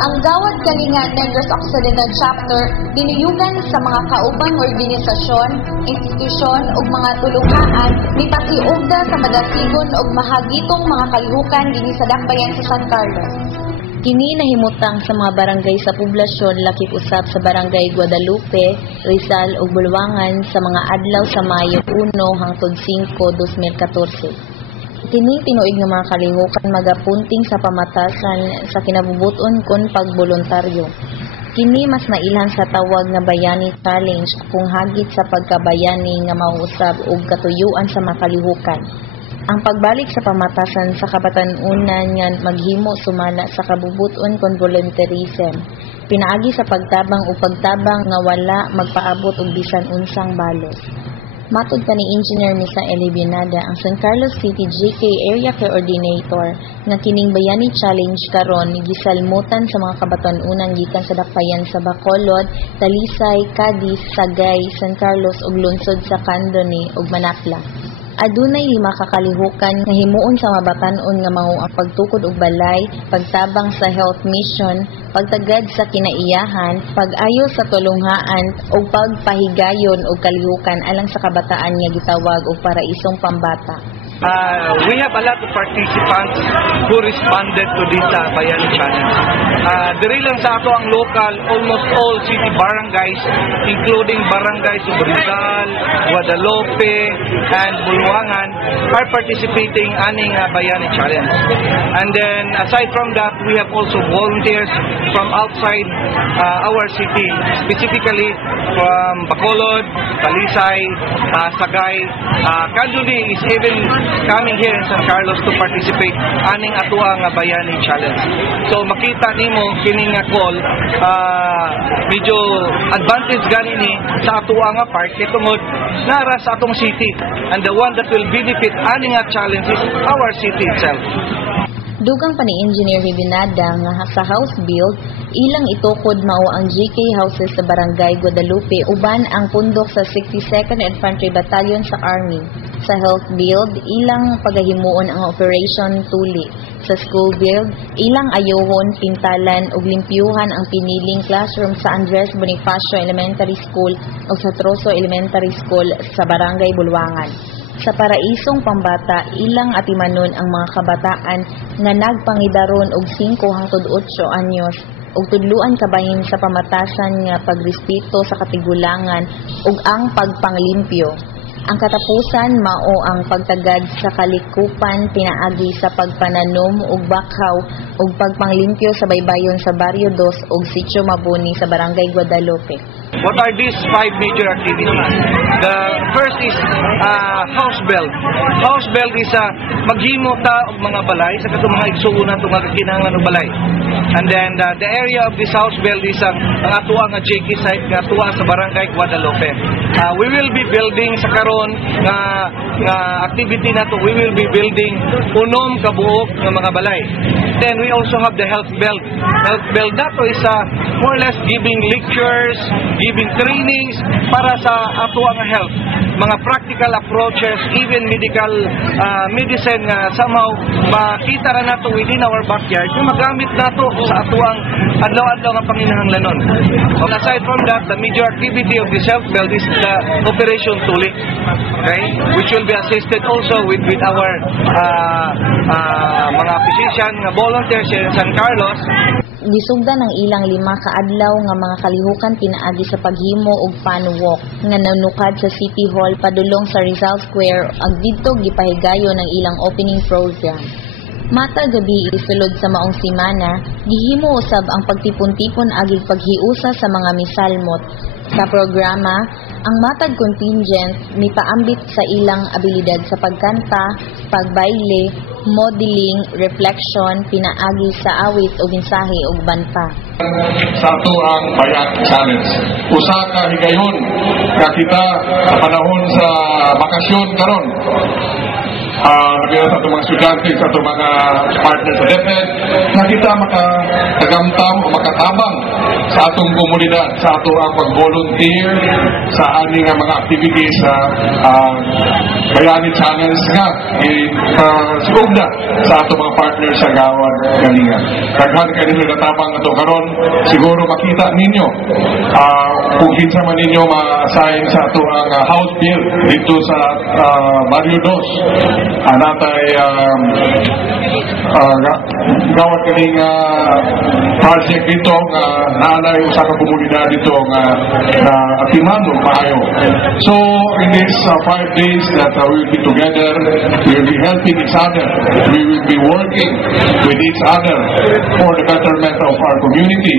Ang Gawad Kalinga Negros Occidental Chapter dinuyugan sa mga kaubang organisasyon, institusyon ug mga tulungaan mipatiugda sa madasigon ug mahagitong mga kalihukan dinhi sa dakbayan sa San Carlos. Kini nahimutang sa mga barangay sa poblasyon lakip usab sa Barangay Guadalupe, Rizal ug Bulwangan sa mga adlaw sa Mayo 1 hangtod 5, 2014. Kini tinuig nga mga kalihukan magapunting sa pamatasan sa kinabubuton kon pagboluntaryo. Kini mas nailhan sa tawag nga Bayani Challenge kung hagit sa pagkabayani nga mauusab og katuyuan sa mga kalihukan. Ang pagbalik sa pamatasan sa kabatan-unan nga maghimo sumala sa kabubuton kon volunteerism. Pinaagi sa pagtabang o pagtabang nga wala magpaabot og bisan unsang balos. Matod pa ni Engineer Misa Eli Binada, ang San Carlos City JK Area Coordinator nga kining Bayani Challenge karon gisalmutan sa mga kabatan-unan gikan sa dakbayan sa Bacolod, Talisay, Cadiz, Sagay, San Carlos ug lungsod sa Candoni ug Manakla. Adunay 5 kakalihukan nga himuon sa mabatan-on nga mao ang pagtukod og balay, pagtabang sa health mission, pagtagad sa kinaiyahan, pag-ayo sa tulunghaan ug pagpahigayon og kalihukan alang sa kabataan nga gitawag og Paraisong Pambata. We have a lot of participants who responded to this Bayani Challenge. Diri lang sa ato ang local, almost all city barangays, including barangays of Rizal, Guadalupe, and Bulwangan, are participating aning Bayani Challenge. And then, aside from that, we have also volunteers from outside our city, specifically from Bacolod, Talisay, Sagay, Candoni is even coming here in San Carlos to participate aning atuwa nga Bayani Challenge. So makita nimo kini nga call medyo advantage gani ni sa atuwa nga part kay tungod nara sa atong city, and the one that will benefit aning nga challenge is our city itself. Dugang pa ni Engineer Binada nga sa house build, ilang itukod mao ang GK houses sa Barangay Guadalupe uban ang pundok sa 62nd Infantry Battalion sa Army. Sa health build, ilang pagahimuon ang Operation Tuli. Sa school build, ilang ayohon, pintalan ug limpyuhan ang piniling classroom sa Andres Bonifacio Elementary School o sa Troso Elementary School sa Barangay Bulwangan. Sa Paraisong Pambata, ilang atimanon ang mga kabataan nga nagpangidaron og 5 hangtod 8 anyos ug tudluan kabahin sa pamatasan nga pagrespeto sa katigulangan ug ang pagpanglimpyo. Ang katapusan mao ang pagtagad sa kalikupan pinaagi sa pagpananom ug bakhaw ug pagpanglimpyo sa baybayon sa Barrio 2 ug Sitio Mabuni sa Barangay Guadalupe. What are these 5 major activities? The first is house build. House build is maghimo ta og mga balay sa katong mga igsuonan tong mga kinahanglan og balay. And then the area of this house build is ang atuwa nga JK site nga atuwa sa Barangay Guadalupe. We will be building sa karon nga activity nato, we will be building unom ka buok nga mga balay. Then we also have the health build. Health build nato is more or less giving lectures, giving trainings para sa ato ang health, mga practical approaches, even medical medicine nga somehow makita ra nato within our backyard kung magamit nato sa ato ang adlaw-adlaw nga panginahanglanon. And aside from that, the major activity of this health build is the Operation Tuli, okay, which will be assisted also with our mga physician nga volunteers here in San Carlos. Gisugdan ang ilang 5 kaadlaw nga mga kalihukan pinaagi sa paghimo og fun walk nga nanukad sa City Hall padulong sa Rizal Square ag didto gipahigayon ang ilang opening program. Matag gabi isulod sa maong semana, gihimo usab ang pagtipon-tipon agig paghiusa sa mga misalmot. Sa programa, ang matag contingent mipaambit sa ilang abilidad sa pagkanta, pagbayle, modeling, reflection, pinaagi sa awit o mensahe ug banta. Sa ato ang Bayani Challenge, usa ka higayon nga kita sa panahon sa bakasyon karon. Sa itong mga estudyante, sa itong mga partners sa DepEd, na kita makatagamtam o makatabang sa atong komunidad, sa ato ang pag-volunteer sa aning nga mga activities sa Bayani Channels nga sigugda sa ato mga partners sa Gawad Galingan. Daghan kayo nito natabang ato karon, siguro makita ninyo kung kinsa man ninyo ma-assign sa ato ang House Bill dito sa Barrio Dos. Anatay Gawad Galingan project dito nga naalay usa ka komunidad dito nga na atimando maayo. So in these 5 days that we will be together, we will be helping each other, we will be working with each other for the betterment of our community.